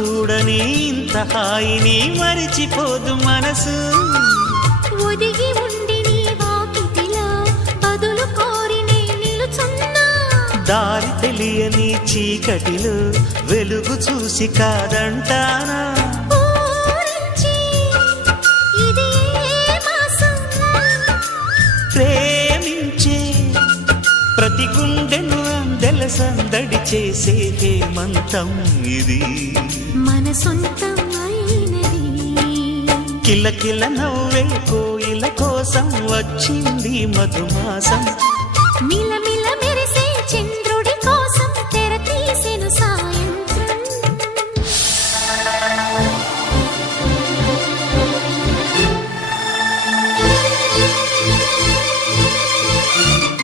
చూడని ఇంత హాయిని మరిచిపోదు మనసు. ఒదిగి ఉండి నీ వాకిటిలో బదులు కోరి నే నిలుచున్నా. దారి తెలియని చీకటిలో వెలుగు చూసి కాదంటానా. ప్రేమించే ప్రతి గుండెను అందెల సందడి చేసే హేమంతం ఇది. మన సొంతం అయినది. కిలకిల నవ్వే కోయిల కోసం వచ్చింది మధుమాసం.